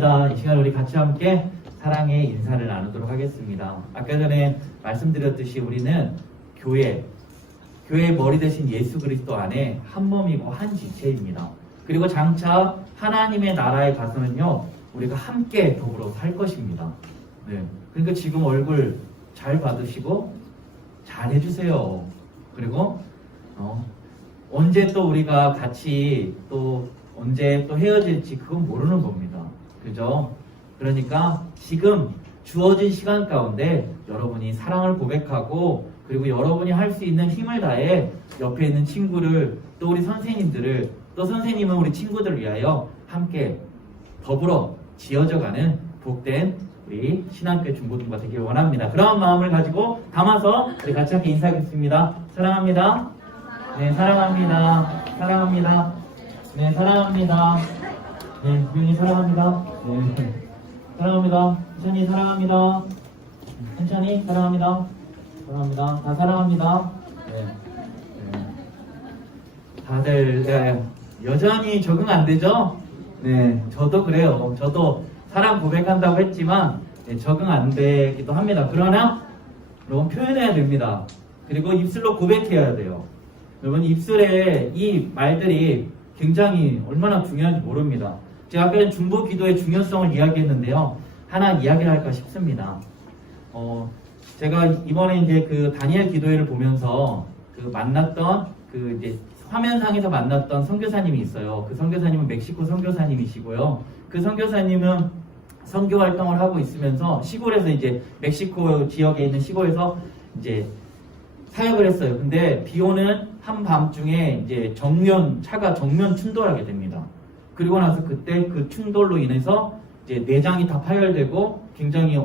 사랑합니다. 이 시간 우리 같이 함께 사랑의 인사를 나누도록 하겠습니다. 아까 전에 말씀드렸듯이 우리는 교회의 머리 대신 예수 그리스도 안에 한 몸이고 한 지체입니다. 그리고 장차 하나님의 나라에 가서는요, 우리가 함께 더불어 살 것입니다. 네. 그러니까 지금 얼굴 잘 받으시고 잘 해주세요. 그리고 언제 또 우리가 같이 또 언제 또 헤어질지 그건 모르는 겁니다. 그죠? 그러니까 지금 주어진 시간 가운데 여러분이 사랑을 고백하고 그리고 여러분이 할 수 있는 힘을 다해 옆에 있는 친구를 또 우리 선생님들을 또 선생님은 우리 친구들을 위하여 함께 더불어 지어져가는 복된 우리 신학교 중고등부가 되길 원합니다. 그런 마음을 가지고 담아서 우리 같이 함께 인사하겠습니다. 사랑합니다. 네, 사랑합니다. 사랑합니다. 네, 사랑합니다. 네, 유인이 사랑합니다. 네, 사랑합니다. 천천히 사랑합니다. 천천히 사랑합니다. 사랑합니다. 다 사랑합니다. 네, 네. 다들 여전히 적응 안 되죠? 네, 저도 그래요. 저도 사랑 고백한다고 했지만 적응 안 되기도 합니다. 그러나 여러분 표현해야 됩니다. 그리고 입술로 고백해야 돼요. 여러분 입술에 이 말들이 굉장히 얼마나 중요한지 모릅니다. 제가 아까 중보 기도의 중요성을 이야기했는데요. 하나 이야기를 할까 싶습니다. 제가 이번에 이제 그 다니엘 기도회를 보면서 그 만났던 그 이제 화면상에서 만났던 선교사님이 있어요. 그 선교사님은 멕시코 선교사님이시고요. 그 선교사님은 선교 활동을 하고 있으면서 시골에서 이제 멕시코 지역에 있는 시골에서 이제 사역을 했어요. 근데 비 오는 한밤중에 이제 차가 정면 충돌하게 됩니다. 그리고 나서 그때 그 충돌로 인해서 이제 내장이 다 파열되고 굉장히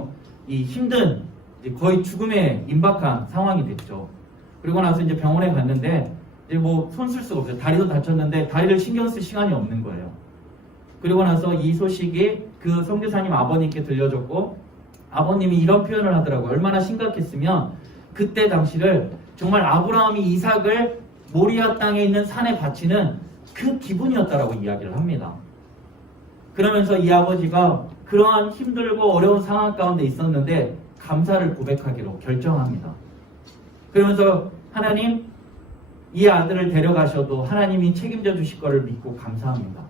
이 힘든 이제 거의 죽음에 임박한 상황이 됐죠. 그리고 나서 이제 병원에 갔는데 이제 뭐 손 쓸 수가 없어요. 다리도 다쳤는데 다리를 신경 쓸 시간이 없는 거예요. 그리고 나서 이 소식이 그 선교사님 아버님께 들려줬고 아버님이 이런 표현을 하더라고요. 얼마나 심각했으면 그때 당시를 정말 아브라함이 이삭을 모리아 땅에 있는 산에 바치는 그 기분이었다라고 이야기를 합니다. 그러면서 이 아버지가 그러한 힘들고 어려운 상황 가운데 있었는데 감사를 고백하기로 결정합니다. 그러면서 하나님, 이 아들을 데려가셔도 하나님이 책임져 주실 것을 믿고 감사합니다.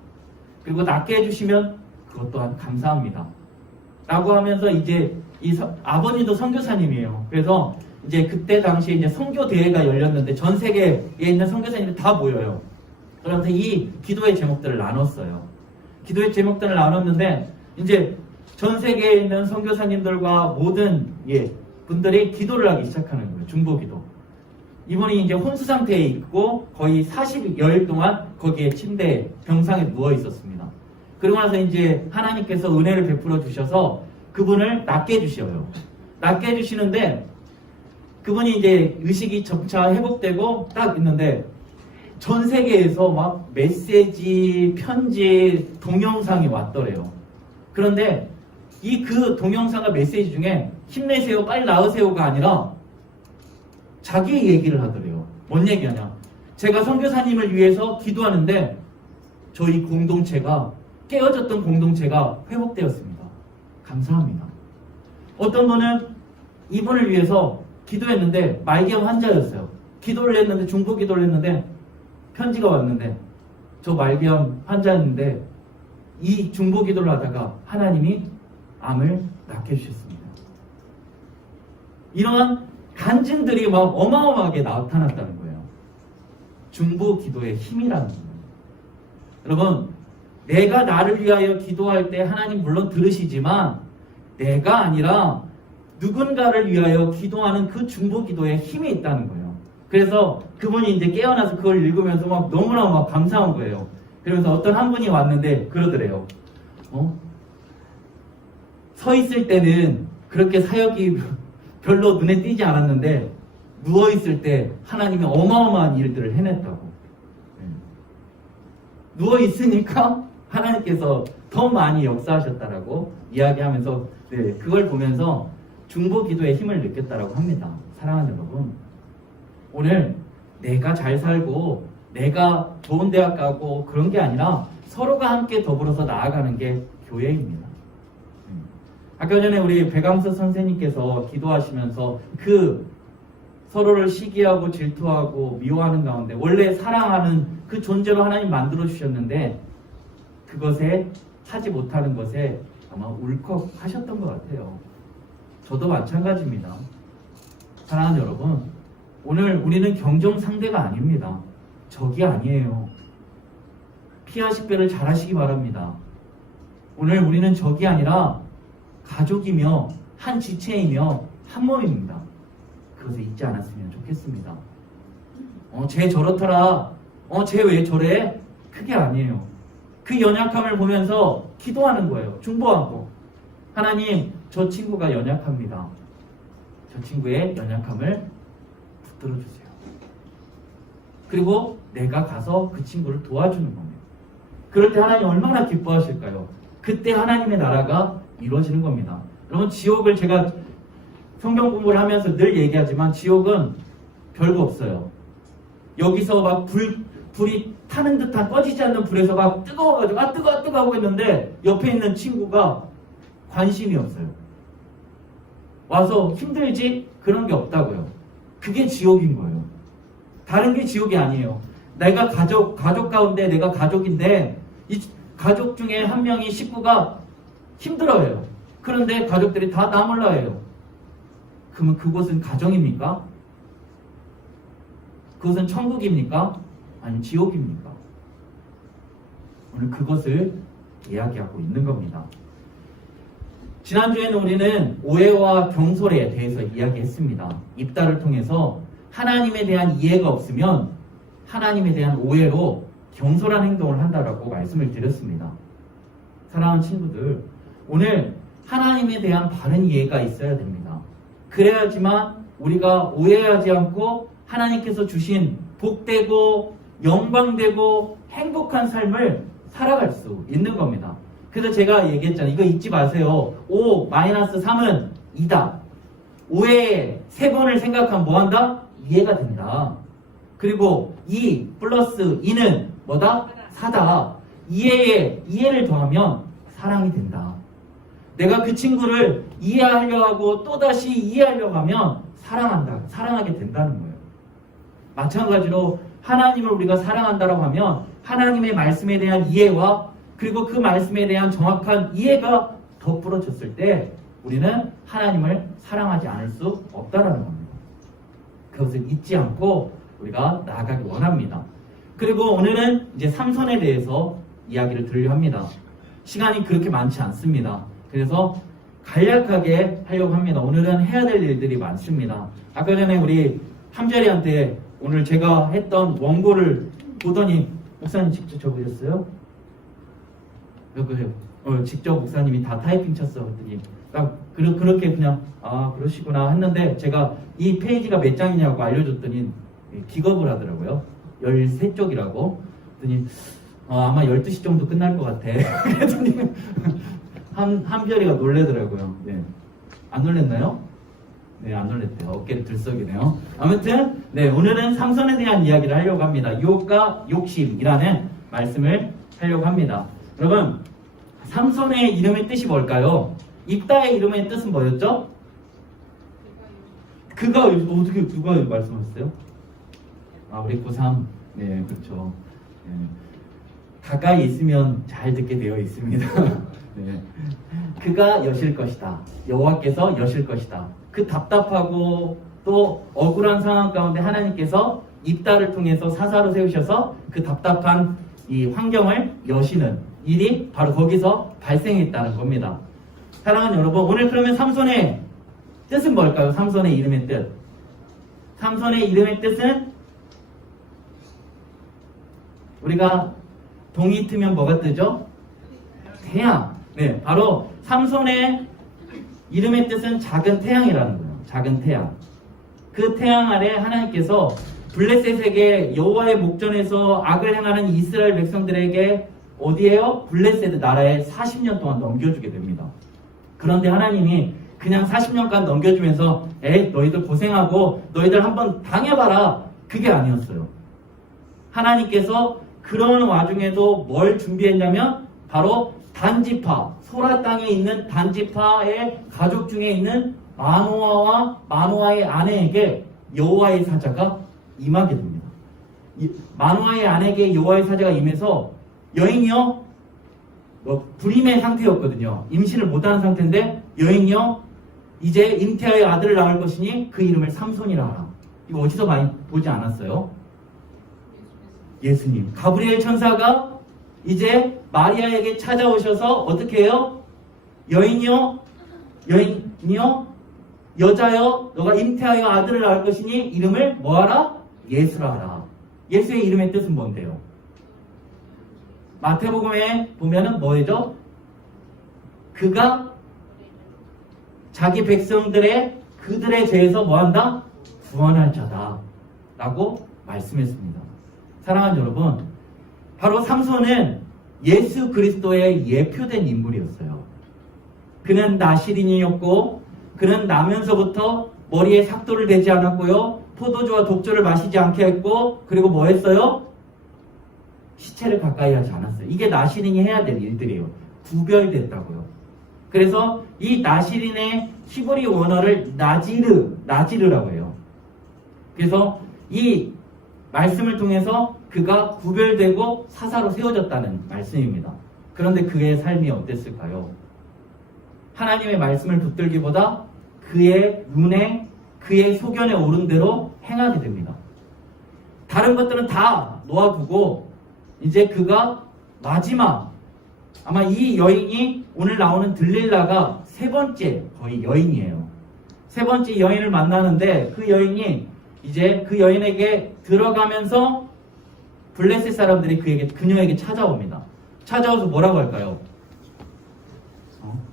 그리고 낫게 해주시면 그것 또한 감사합니다. 라고 하면서 이제 아버님도 선교사님이에요. 그래서 이제 그때 당시에 이제 선교 대회가 열렸는데 전 세계에 있는 선교사님들이 다 모여요. 그러면서 이 기도의 제목들을 나눴어요. 기도의 제목들을 나눴는데 이제 전 세계에 있는 선교사님들과 모든 분들이 기도를 하기 시작하는 거예요. 중보기도. 이분이 이제 혼수 상태에 있고 거의 40여일 동안 거기에 침대에 병상에 누워 있었습니다. 그러고 나서 이제 하나님께서 은혜를 베풀어 주셔서 그분을 낫게 해주셔요. 낫게 해주시는데 그분이 이제 의식이 점차 회복되고 딱 있는데 전 세계에서 막 메시지, 편지, 동영상이 왔더래요. 그런데 그 동영상과 메시지 중에 힘내세요, 빨리 나으세요가 아니라 자기 얘기를 하더래요. 뭔 얘기하냐? 제가 선교사님을 위해서 기도하는데 저희 공동체가 깨어졌던 공동체가 회복되었습니다. 감사합니다. 어떤 분은 이분을 위해서 기도했는데 말기암 환자였어요. 기도를 했는데 중보 기도를 했는데 편지가 왔는데 저 말기암 환자였는데 이 중보 기도를 하다가 하나님이 암을 낫게 해주셨습니다. 이러한 간증들이 막 어마어마하게 나타났다는 거예요. 중보 기도의 힘이라는 거예요. 여러분, 내가 나를 위하여 기도할 때 하나님 물론 들으시지만 내가 아니라 누군가를 위하여 기도하는 그 중보 기도에 힘이 있다는 거예요. 그래서 그분이 이제 깨어나서 그걸 읽으면서 막 너무나 막 감사한 거예요. 그러면서 어떤 한 분이 왔는데 그러더래요. 서 있을 때는 그렇게 사역이 별로 눈에 띄지 않았는데 누워있을 때 하나님이 어마어마한 일들을 해냈다고. 누워있으니까 하나님께서 더 많이 역사하셨다라고 이야기하면서 그걸 보면서 중보 기도의 힘을 느꼈다라고 합니다. 사랑하는 여러분, 오늘 내가 잘 살고 내가 좋은 대학 가고 그런 게 아니라 서로가 함께 더불어서 나아가는 게 교회입니다. 아까 전에 우리 배강서 선생님께서 기도하시면서 그 서로를 시기하고 질투하고 미워하는 가운데 원래 사랑하는 그 존재로 하나님 만들어 주셨는데 그것에 하지 못하는 것에 아마 울컥하셨던 것 같아요. 저도 마찬가지입니다. 사랑하는 여러분, 오늘 우리는 경정 상대가 아닙니다. 적이 아니에요. 피하 식별을 잘 하시기 바랍니다. 오늘 우리는 적이 아니라 가족이며 한 지체이며 한 몸입니다. 그것을 잊지 않았으면 좋겠습니다. 쟤 저렇더라. 쟤 왜 저래? 그게 아니에요. 그 연약함을 보면서 기도하는 거예요. 중보하고. 하나님, 저 친구가 연약합니다. 저 친구의 연약함을 붙들어 주세요. 그리고 내가 가서 그 친구를 도와주는 겁니다. 그럴 때 하나님 얼마나 기뻐하실까요? 그때 하나님의 나라가 이루어지는 겁니다. 여러분, 지옥을 제가 성경 공부를 하면서 늘 얘기하지만 지옥은 별거 없어요. 여기서 막 불이 타는 듯한 꺼지지 않는 불에서 막 뜨거워가지고 뜨거워 하고 있는데 옆에 있는 친구가 관심이 없어요. 와서 힘들지? 그런 게 없다고요. 그게 지옥인 거예요. 다른 게 지옥이 아니에요. 내가 가족 가운데 내가 가족인데 이 가족 중에 한 명이 식구가 힘들어해요. 그런데 가족들이 다 나 몰라해요. 그러면 그곳은 가정입니까? 그것은 천국입니까? 아니면 지옥입니까? 오늘 그것을 이야기하고 있는 겁니다. 지난주에는 우리는 오해와 경솔에 대해서 이야기했습니다. 입다를 통해서 하나님에 대한 이해가 없으면 하나님에 대한 오해로 경솔한 행동을 한다라고 말씀을 드렸습니다. 사랑하는 친구들, 오늘 하나님에 대한 바른 이해가 있어야 됩니다. 그래야지만 우리가 오해하지 않고 하나님께서 주신 복되고 영광되고 행복한 삶을 살아갈 수 있는 겁니다. 그래서 제가 얘기했잖아요. 이거 잊지 마세요. 5-3은 2다. 5에 3번을 생각하면 뭐한다? 이해가 된다. 그리고 2 플러스 2는 뭐다? 4다. 이해를 더하면 사랑이 된다. 내가 그 친구를 이해하려 하고 또다시 이해하려고 하면 사랑하게 된다는 거예요. 마찬가지로 하나님을 우리가 사랑한다고 하면 하나님의 말씀에 대한 이해와 그리고 그 말씀에 대한 정확한 이해가 덧부러졌을 때 우리는 하나님을 사랑하지 않을 수 없다라는 겁니다. 그것을 잊지 않고 우리가 나아가기 원합니다. 그리고 오늘은 이제 삼손에 대해서 이야기를 드리려 합니다. 시간이 그렇게 많지 않습니다. 그래서 간략하게 하려고 합니다. 오늘은 해야 될 일들이 많습니다. 아까 전에 우리 함자리한테 오늘 제가 했던 원고를 보더니 목사님 직접 적으셨어요? 직접 목사님이 다 타이핑 쳤어. 그랬더니 딱 그렇게 그냥 그러시구나 했는데 제가 이 페이지가 몇 장이냐고 알려줬더니 기겁을 하더라고요. 13쪽이라고. 그랬더니 아마 12시 정도 끝날 것 같아. 그랬더니 한별이가 놀래더라고요. 네. 안 놀랬나요? 네, 안 놀랬대요. 어깨를 들썩이네요. 아무튼 오늘은 삼손에 대한 이야기를 하려고 합니다. 유혹과 욕심이라는 말씀을 하려고 합니다. 여러분, 삼손의 이름의 뜻이 뭘까요? 입다의 이름의 뜻은 뭐였죠? 그가 어떻게 누가 말씀하셨어요? 우리 고3. 네, 그렇죠. 네. 가까이 있으면 잘 듣게 되어 있습니다. 네. 그가 여실 것이다. 여호와께서 여실 것이다. 그 답답하고 또 억울한 상황 가운데 하나님께서 입다를 통해서 사사로 세우셔서 그 답답한 이 환경을 여시는 일이 바로 거기서 발생했다는 겁니다. 사랑하는 여러분, 오늘 그러면 삼손의 뜻은 뭘까요? 삼손의 이름의 뜻. 삼손의 이름의 뜻은 우리가 동이 트면 뭐가 뜨죠? 태양. 네, 바로 삼손의 이름의 뜻은 작은 태양이라는 거예요. 작은 태양. 그 태양 아래 하나님께서 블레셋에게 여호와의 목전에서 악을 행하는 이스라엘 백성들에게 어디에요? 블레셋 나라에 40년 동안 넘겨주게 됩니다. 그런데 하나님이 그냥 40년간 넘겨주면서 너희들 고생하고 너희들 한번 당해봐라. 그게 아니었어요. 하나님께서 그런 와중에도 뭘 준비했냐면 바로 단지파, 소라 땅에 있는 단지파의 가족 중에 있는 마노아와 마노아의 아내에게 여호와의 사자가 임하게 됩니다. 마노아의 아내에게 여호와의 사자가 임해서 여인이요 불임의 상태였거든요. 임신을 못하는 상태인데 여인이요 이제 잉태하여 아들을 낳을 것이니 그 이름을 삼손이라 하라. 이거 어디서 많이 보지 않았어요? 예수님. 가브리엘 천사가 이제 마리아에게 찾아오셔서 어떻게 해요? 여인이요 여자여 너가 잉태하여 아들을 낳을 것이니 이름을 뭐하라? 예수라 하라. 예수의 이름의 뜻은 뭔데요? 마태복음에 보면은 뭐죠? 그가 자기 백성들의 그들의 죄에서 뭐한다? 구원할 자다 라고 말씀했습니다. 사랑하는 여러분, 바로 삼손은 예수 그리스도의 예표된 인물이었어요. 그는 나시린이었고 그는 나면서부터 머리에 삭도를 대지 않았고요. 포도주와 독주를 마시지 않게 했고 그리고 뭐 했어요? 시체를 가까이 하지 않았어요. 이게 나시린이 해야 될 일들이에요. 구별됐다고요. 그래서 이 나시린의 히브리 원어를 나지르라고 해요. 그래서 이 말씀을 통해서 그가 구별되고 사사로 세워졌다는 말씀입니다. 그런데 그의 삶이 어땠을까요? 하나님의 말씀을 붙들기보다 그의 눈에 그의 소견에 오른 대로 행하게 됩니다. 다른 것들은 다 놓아두고 이제 그가 마지막 아마 이 여인이 오늘 나오는 들릴라가 세 번째 거의 여인이에요. 세 번째 여인을 만나는데 그 여인이 이제 그 여인에게 들어가면서 블레셋 사람들이 그녀에게 찾아옵니다. 찾아와서 뭐라고 할까요?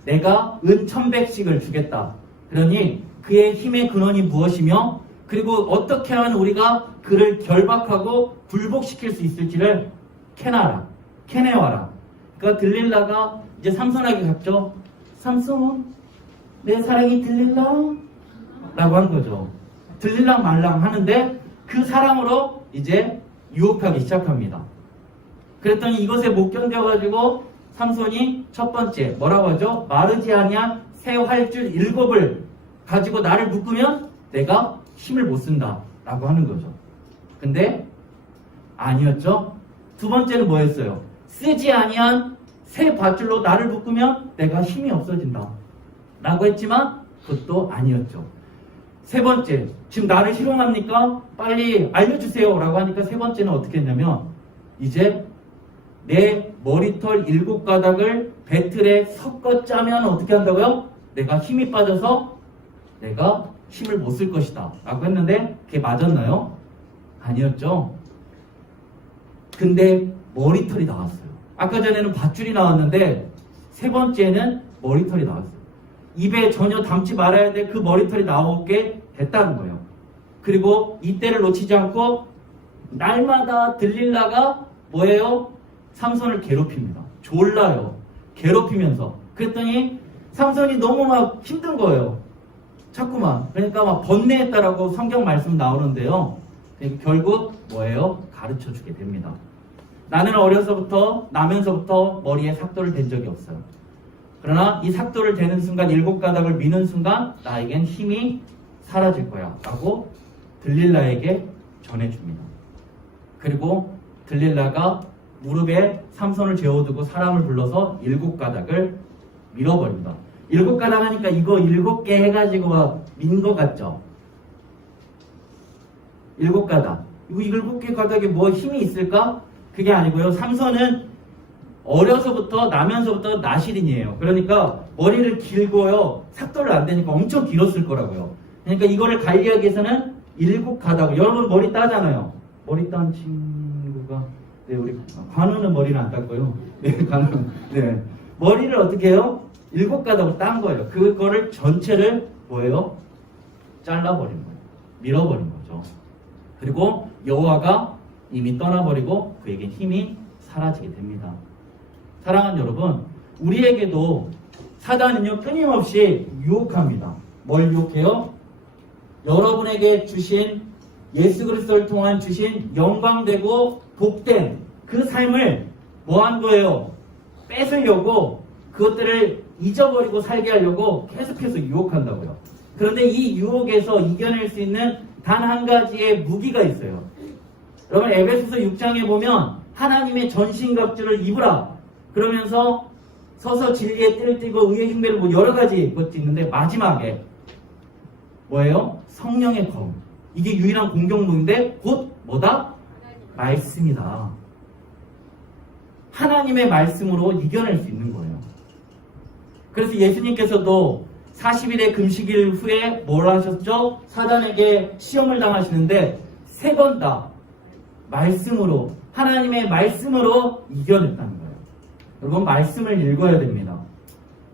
내가 은 1,100씩을 주겠다. 그러니 그의 힘의 근원이 무엇이며 그리고 어떻게 하면 우리가 그를 결박하고 굴복시킬 수 있을지를 캐내와라. 그러니까 들릴라가 이제 삼손에게 갔죠. 삼손, 내 사랑이 들릴라? 라고 한 거죠. 들릴랑 말랑 하는데 그 사랑으로 이제 유혹하기 시작합니다. 그랬더니 이것에 못 견뎌가지고 삼손이 첫 번째 뭐라고 하죠? 마르지 아니한 새 활줄 7을 가지고 나를 묶으면 내가 힘을 못 쓴다 라고 하는 거죠. 근데 아니었죠. 두 번째는 뭐였어요? 쓰지 아니한 새 밧줄로 나를 묶으면 내가 힘이 없어진다 라고 했지만 그것도 아니었죠. 세 번째, 지금 나를 희롱합니까? 빨리 알려주세요 라고 하니까 세 번째는 어떻게 했냐면 이제 내 머리털 7가닥을 배틀에 섞어 짜면 어떻게 한다고요? 내가 힘이 빠져서 내가 힘을 못 쓸 것이다 라고 했는데 그게 맞았나요? 아니었죠. 근데 머리털이 나왔어요. 아까 전에는 밧줄이 나왔는데 세 번째는 머리털이 나왔어요. 입에 전혀 담지 말아야 될 그 머리털이 나오게 됐다는 거예요. 그리고 이때를 놓치지 않고 날마다 들릴라가 뭐예요? 삼손을 괴롭힙니다. 졸라요. 괴롭히면서. 그랬더니 삼손이 너무 막 힘든 거예요. 자꾸만. 그러니까 막 번뇌했다라고 성경 말씀 나오는데요. 결국 뭐예요? 가르쳐 주게 됩니다. 나는 어려서부터 나면서부터 머리에 삭도를 댄 적이 없어요. 그러나 이 삭도를 대는 순간 7가닥을 미는 순간 나에겐 힘이 사라질 거야 라고 들릴라에게 전해줍니다. 그리고 들릴라가 무릎에 삼손을 재워두고 사람을 불러서 7가닥을 밀어버립니다. 7가닥 하니까 이거 7개 해가지고 민 거 같죠? 7가닥. 이거 7개 가닥에 뭐 힘이 있을까? 그게 아니고요. 삼손은 어려서부터 나면서부터 나시린이에요. 그러니까 머리를 길고요. 삭도를 안 되니까 엄청 길었을 거라고요. 그러니까 이거를 관리하기 위해서는 7가닥을 여러분 머리 따잖아요. 머리 딴 친구가 네, 우리 관우는 머리는 안 땄고요. 네, 관우는 네. 머리를 어떻게 해요? 7가닥을 딴 거예요. 그거를 전체를 뭐예요? 잘라버린 거예요. 밀어버린 거죠. 그리고 여호와가 이미 떠나버리고 그에게 힘이 사라지게 됩니다. 사랑하는 여러분, 우리에게도 사단은요 끊임없이 유혹합니다. 뭘 유혹해요? 여러분에게 주신 예수 그리스도를 통한 주신 영광되고 복된 그 삶을 뭐 한 거예요? 뺏으려고 그 그것들을 잊어버리고 살게 하려고 계속해서 유혹한다고요. 그런데 이 유혹에서 이겨낼 수 있는 단 한 가지의 무기가 있어요. 여러분 에베소서 6장에 보면 하나님의 전신갑주를 입으라 그러면서 서서 진리의 띠를 띠고 의의 흉배를 뭐 여러 가지 것도 있는데 마지막에 뭐예요? 성령의 검. 이게 유일한 공격무기인데 곧 뭐다? 말씀이다. 하나님의 말씀으로 이겨낼 수 있는 거예요. 그래서 예수님께서도 40일의 금식일 후에 뭘 하셨죠? 사단에게 시험을 당하시는데 3번 다 말씀으로, 하나님의 말씀으로 이겨냈다는 거예요. 여러분 말씀을 읽어야 됩니다.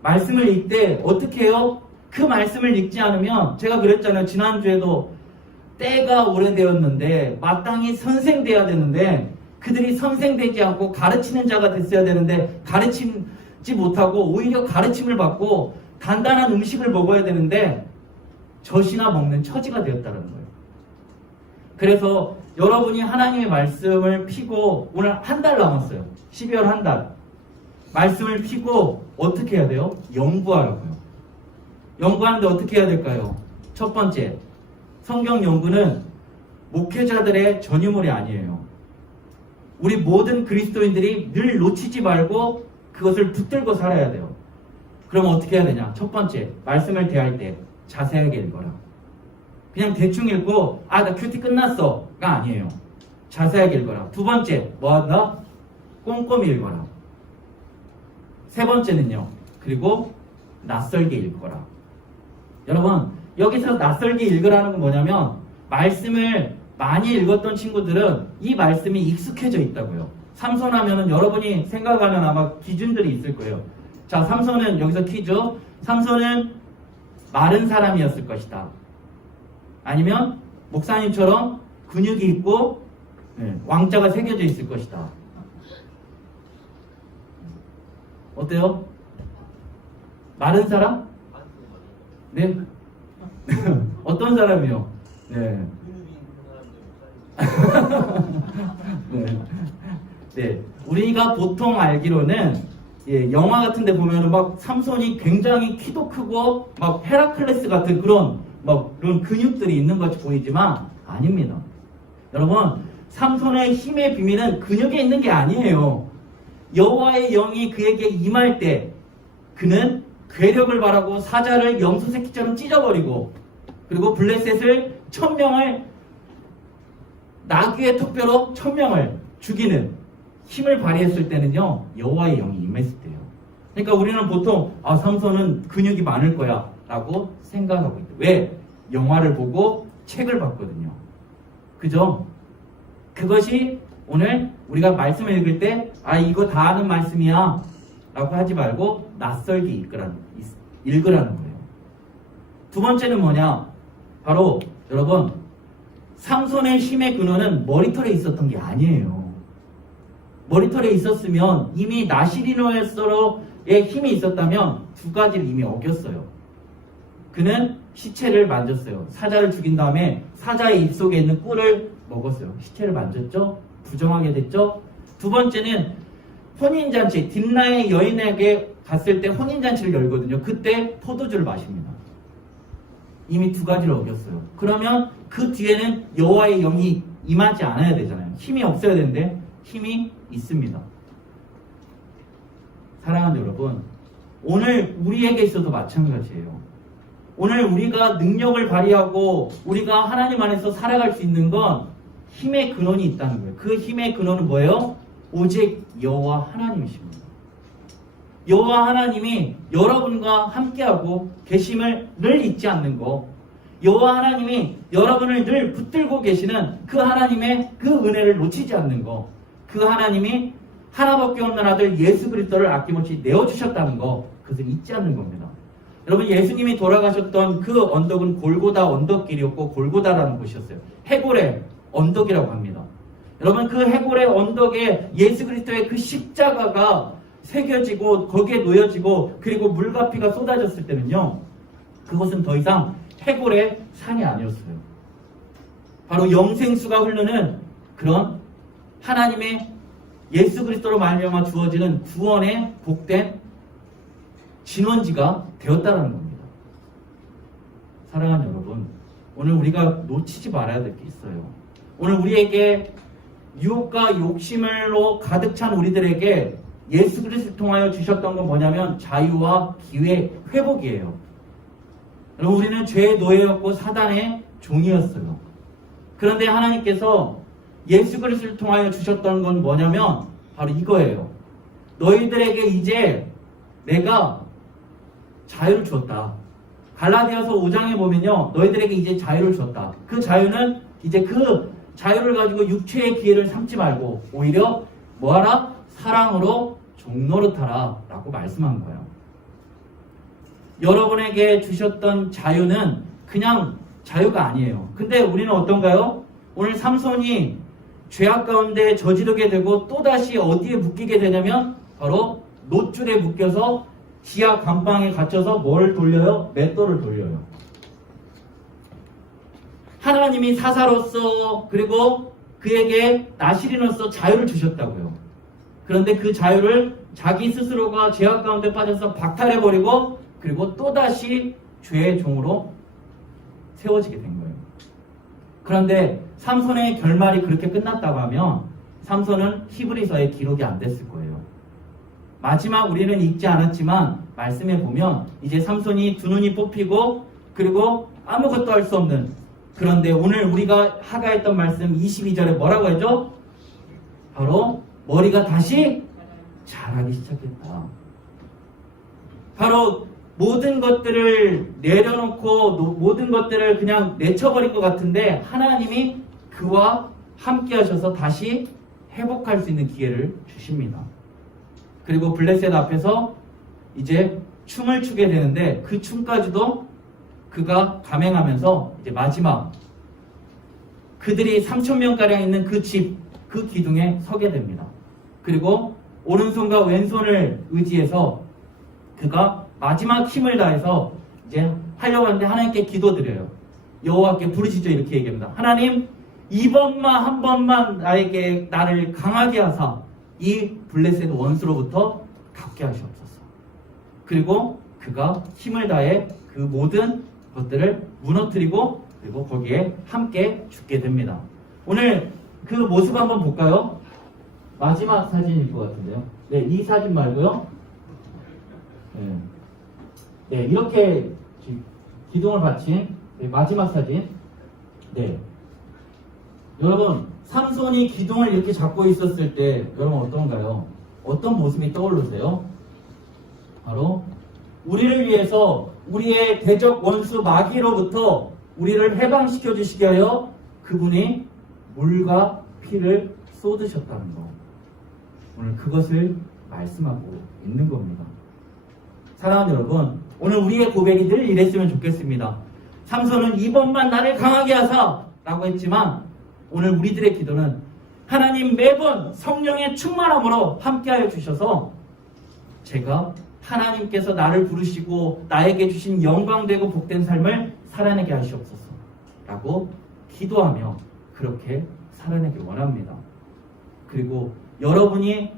말씀을 읽되 어떻게 해요? 그 말씀을 읽지 않으면 제가 그랬잖아요. 지난주에도 때가 오래되었는데 마땅히 선생돼야 되는데 그들이 선생되지 않고 가르치는 자가 됐어야 되는데 가르치지 못하고 오히려 가르침을 받고 단단한 음식을 먹어야 되는데 젖이나 먹는 처지가 되었다는 거예요. 그래서 여러분이 하나님의 말씀을 피고 오늘 한 달 남았어요. 12월 한 달. 말씀을 피고 어떻게 해야 돼요? 연구하라고요. 연구하는데 어떻게 해야 될까요? 첫 번째, 성경 연구는 목회자들의 전유물이 아니에요. 우리 모든 그리스도인들이 늘 놓치지 말고 그것을 붙들고 살아야 돼요. 그럼 어떻게 해야 되냐? 첫 번째, 말씀을 대할 때 자세하게 읽어라. 그냥 대충 읽고 나 큐티 끝났어가 아니에요. 자세하게 읽어라. 두 번째, 뭐 한다? 꼼꼼히 읽어라. 세 번째는요. 그리고 낯설게 읽어라. 여러분 여기서 낯설게 읽으라는 건 뭐냐면 말씀을 많이 읽었던 친구들은 이 말씀이 익숙해져 있다고요. 삼손 하면은 여러분이 생각하는 아마 기준들이 있을 거예요. 자, 삼손은 여기서 퀴즈. 삼손은 마른 사람이었을 것이다. 아니면 목사님처럼 근육이 있고 왕자가 새겨져 있을 것이다. 어때요? 마른 사람? 네. 어떤 사람이요? 네. 네. 우리가 보통 알기로는 영화 같은 데 보면은 막 삼손이 굉장히 키도 크고 막 헤라클레스 같은 그런 근육들이 있는 것이 보이지만 아닙니다. 여러분, 삼손의 힘의 비밀은 근육에 있는 게 아니에요. 여호와의 영이 그에게 임할 때 그는 괴력을 바라고 사자를 염소새끼처럼 찢어버리고 그리고 블레셋을 1000명을 나귀의 턱뼈로 1000명을 죽이는 힘을 발휘했을 때는요 여호와의 영이 임했을 때요. 그러니까 우리는 보통 삼손은 근육이 많을 거야 라고 생각하고 있대요. 왜? 영화를 보고 책을 봤거든요. 그죠? 그것이 오늘 우리가 말씀을 읽을 때 이거 다 아는 말씀이야 라고 하지 말고 낯설게 읽으라는 거예요. 두 번째는 뭐냐? 바로 여러분 삼손의 힘의 근원은 머리털에 있었던 게 아니에요. 머리털에 있었으면 이미 나시리노에서의 힘이 있었다면 두 가지를 이미 어겼어요. 그는 시체를 만졌어요. 사자를 죽인 다음에 사자의 입속에 있는 꿀을 먹었어요. 시체를 만졌죠? 부정하게 됐죠? 두 번째는 혼인잔치, 딥나의 여인에게 갔을 때 혼인잔치를 열거든요. 그때 포도주를 마십니다. 이미 두 가지를 어겼어요. 그러면 그 뒤에는 여호와의 영이 임하지 않아야 되잖아요. 힘이 없어야 되는데 힘이 있습니다. 사랑하는 여러분, 오늘 우리에게 있어도 마찬가지예요. 오늘 우리가 능력을 발휘하고 우리가 하나님 안에서 살아갈 수 있는 건 힘의 근원이 있다는 거예요. 그 힘의 근원은 뭐예요? 오직 여호와 하나님이십니다. 여호와 하나님이 여러분과 함께하고 계심을 늘 잊지 않는 거, 여호와 하나님이 여러분을 늘 붙들고 계시는 그 하나님의 그 은혜를 놓치지 않는 거, 그 하나님이 하나밖에 없는 아들 예수 그리스도를 아낌없이 내어주셨다는 거, 그것을 잊지 않는 겁니다. 여러분, 예수님이 돌아가셨던 그 언덕은 골고다 언덕길이었고 골고다라는 곳이었어요. 해골의 언덕이라고 합니다. 여러분, 그 해골의 언덕에 예수 그리스도의 그 십자가가 새겨지고 거기에 놓여지고 그리고 물과 피가 쏟아졌을 때는요, 그것은 더 이상 해골의 산이 아니었어요. 바로 영생수가 흐르는 그런 하나님의 예수 그리스도로 말미암아 주어지는 구원의 복된 진원지가 되었다는 겁니다. 사랑하는 여러분, 오늘 우리가 놓치지 말아야 될 게 있어요. 오늘 우리에게 유혹과 욕심으로 가득 찬 우리들에게 예수 그리스도를 통하여 주셨던 건 뭐냐면 자유와 기회 회복이에요. 여러분, 우리는 죄의 노예였고 사단의 종이었어요. 그런데 하나님께서 예수 그리스도를 통하여 주셨던 건 뭐냐면 바로 이거예요. 너희들에게 이제 내가 자유를 주었다. 갈라디아서 5장에 보면요, 너희들에게 이제 자유를 주었다. 그 자유는 이제 그 자유를 가지고 육체의 기회를 삼지 말고 오히려 뭐하라? 사랑으로 종노릇하라 라고 말씀한 거예요. 여러분에게 주셨던 자유는 그냥 자유가 아니에요. 근데 우리는 어떤가요? 오늘 삼손이 죄악 가운데 저지르게 되고 또다시 어디에 묶이게 되냐면 바로 놋줄에 묶여서 지하 감방에 갇혀서 뭘 돌려요? 맷돌을 돌려요. 하나님이 사사로서 그리고 그에게 나시린으로서 자유를 주셨다고요. 그런데 그 자유를 자기 스스로가 죄악 가운데 빠져서 박탈해버리고 그리고 또다시 죄의 종으로 세워지게 된 거예요. 그런데 삼손의 결말이 그렇게 끝났다고 하면 삼손은 히브리서에 기록이 안 됐을 거예요. 마지막 우리는 읽지 않았지만 말씀에 보면 이제 삼손이 두 눈이 뽑히고 그리고 아무것도 할 수 없는, 그런데 오늘 우리가 하가했던 말씀 22절에 뭐라고 하죠? 바로 머리가 다시 자라기 시작했다. 바로 모든 것들을 내려놓고 모든 것들을 그냥 내쳐버릴 것 같은데 하나님이 그와 함께 하셔서 다시 회복할 수 있는 기회를 주십니다. 그리고 블레셋 앞에서 이제 춤을 추게 되는데 그 춤까지도 그가 감행하면서 이제 마지막 그들이 3,000명가량 있는 그 집, 그 기둥에 서게 됩니다. 그리고 오른손과 왼손을 의지해서 그가 마지막 힘을 다해서 이제 하려고 하는데 하나님께 기도드려요. 여호와께 부르시죠. 이렇게 얘기합니다. 하나님, 이번만 한 번만 나를 강하게 하사 이 블레셋 원수로부터 갖게 하시옵소서. 그리고 그가 힘을 다해 그 모든 것들을 무너뜨리고 그리고 거기에 함께 죽게 됩니다. 오늘 그 모습 한번 볼까요? 마지막 사진일 것 같은데요. 네, 이 사진 말고요. 네, 이렇게 기둥을 받친 마지막 사진. 네. 여러분, 삼손이 기둥을 이렇게 잡고 있었을 때 여러분 어떤가요? 어떤 모습이 떠오르세요? 바로 우리를 위해서 우리의 대적 원수 마귀로부터 우리를 해방시켜 주시게 하여 그분이 물과 피를 쏟으셨다는 거. 오늘 그것을 말씀하고 있는 겁니다. 사랑하는 여러분, 오늘 우리의 고백이 늘 이랬으면 좋겠습니다. 삼손은 이번만 나를 강하게 하사 라고 했지만 오늘 우리들의 기도는 하나님 매번 성령의 충만함으로 함께하여 주셔서 제가 하나님께서 나를 부르시고 나에게 주신 영광되고 복된 삶을 살아내게 하시옵소서 라고 기도하며 그렇게 살아내길 원합니다. 그리고 여러분이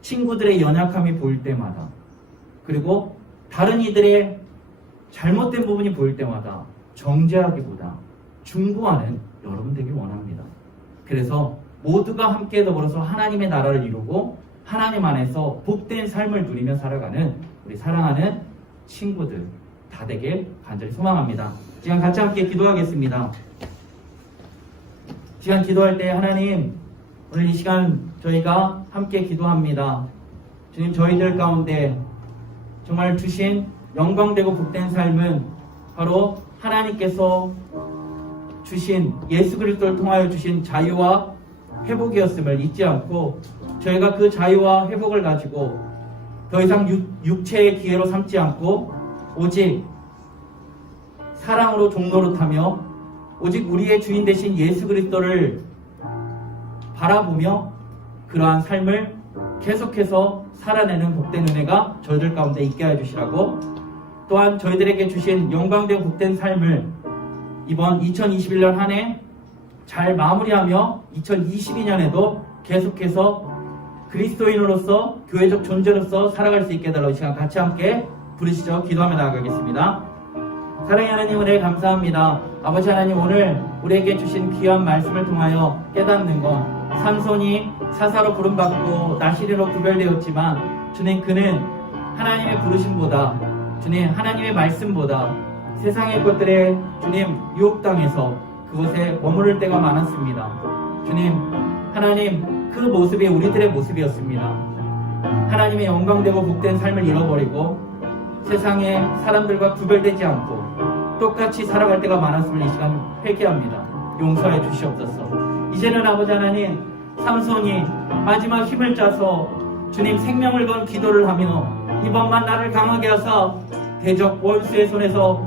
친구들의 연약함이 보일 때마다 그리고 다른 이들의 잘못된 부분이 보일 때마다 정죄하기보다 중보하는 여러분 되길 원합니다. 그래서 모두가 함께 더불어서 하나님의 나라를 이루고 하나님 안에서 복된 삶을 누리며 살아가는 우리 사랑하는 친구들 다 되길 간절히 소망합니다. 지금 같이 함께 기도하겠습니다. 시간 기도할 때 하나님, 오늘 이 시간 저희가 함께 기도합니다. 주님, 저희들 가운데 정말 주신 영광되고 복된 삶은 바로 하나님께서 주신 예수 그리스도를 통하여 주신 자유와 회복이었음을 잊지 않고 저희가 그 자유와 회복을 가지고 더 이상 육체의 기회로 삼지 않고 오직 사랑으로 종노릇하며 오직 우리의 주인 되신 예수 그리스도를 바라보며 그러한 삶을 계속해서 살아내는 복된 은혜가 저희들 가운데 있게 해주시라고, 또한 저희들에게 주신 영광되고 복된 삶을 이번 2021년 한 해 잘 마무리하며 2022년에도 계속해서 그리스도인으로서 교회적 존재로서 살아갈 수 있게 해달라고 이 시간 같이 함께 부르시죠. 기도하며 나아가겠습니다. 사랑의 하나님, 은혜 감사합니다. 아버지 하나님, 오늘 우리에게 주신 귀한 말씀을 통하여 깨닫는 것, 삼손이 사사로 부름받고 나시리로 구별되었지만 주님, 그는 하나님의 부르심보다, 주님 하나님의 말씀보다 세상의 것들에 주님 유혹당해서 그곳에 머무를 때가 많았습니다. 주님, 하나님, 그 모습이 우리들의 모습이었습니다. 하나님의 영광되고 복된 삶을 잃어버리고 세상의 사람들과 구별되지 않고 똑같이 살아갈 때가 많았음을 이 시간 회개합니다. 용서해 주시옵소서. 이제는 아버지 하나님, 삼손이 마지막 힘을 짜서 주님 생명을 건 기도를 하며 이번만 나를 강하게 하사 대적 원수의 손에서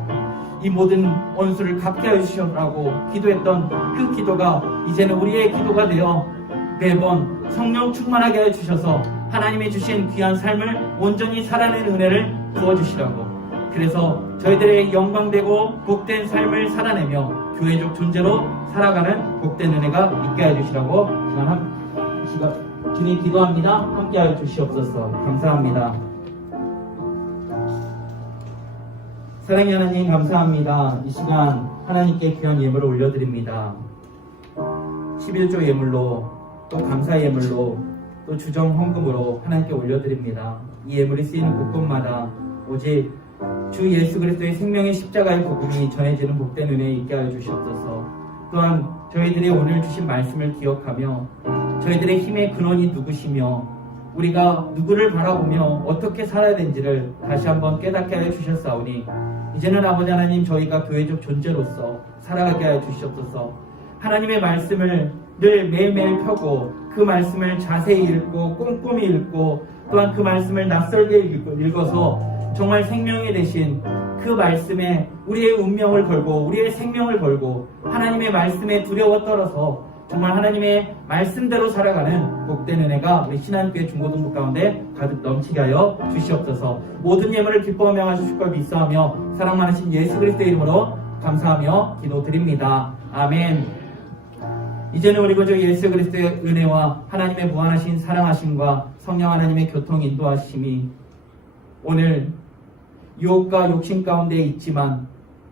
이 모든 원수를 갚게 하여 주시라고 기도했던 그 기도가 이제는 우리의 기도가 되어 매번 성령 충만하게 하여 주셔서 하나님이 주신 귀한 삶을 온전히 살아내는 은혜를 부어주시라고, 그래서 저희들의 영광되고 복된 삶을 살아내며 교회적 존재로 살아가는 복된 은혜가 있게 하여 주시라고 주님 기도합니다. 함께 하여 주시옵소서. 감사합니다. 사랑의 하나님, 감사합니다. 이 시간 하나님께 귀한 예물을 올려드립니다. 11조 예물로, 또 감사 예물로, 또 주정 헌금으로 하나님께 올려드립니다. 이 예물이 쓰이는 곳곳마다 오직 주 예수 그리스도의 생명의 십자가의 복음이 전해지는 복된 은혜에 있게 하여 주시옵소서. 또한 저희들이 오늘 주신 말씀을 기억하며 저희들의 힘의 근원이 누구시며 우리가 누구를 바라보며 어떻게 살아야 되는지를 다시 한번 깨닫게 하여 주셨사오니 이제는 아버지 하나님, 저희가 교회적 존재로서 살아가게 하여 주시옵소서. 하나님의 말씀을 늘 매일매일 펴고 그 말씀을 자세히 읽고 꼼꼼히 읽고 또한 그 말씀을 낯설게 읽어서 정말 생명이 되신 그 말씀에 우리의 운명을 걸고 우리의 생명을 걸고 하나님의 말씀에 두려워 떨어서 정말 하나님의 말씀대로 살아가는 복된 은혜가 우리 신한교회 중고등부 가운데 가득 넘치게 하여 주시옵소서. 모든 예물을 기뻐하며 하실 걸 믿사하며 사랑 많으신 예수 그리스도의 이름으로 감사하며 기도드립니다. 아멘. 이제는 우리 구주 예수 그리스도의 은혜와 하나님의 무한하신 사랑하심과 성령 하나님의 교통 인도하심이 오늘 유혹과 욕심 가운데 있지만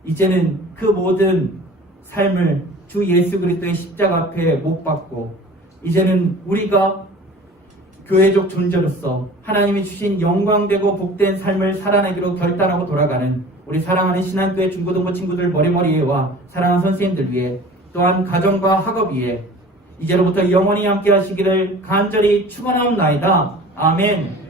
이제는 그 모든 삶을 주 예수 그리스도의 십자가 앞에 못 박고 이제는 우리가 교회적 존재로서 하나님이 주신 영광되고 복된 삶을 살아내기로 결단하고 돌아가는 우리 사랑하는 신한교회 중고등부 친구들 머리머리와 사랑하는 선생님들 위해 또한 가정과 학업 위에 이제로부터 영원히 함께 하시기를 간절히 축원하옵나이다. 아멘.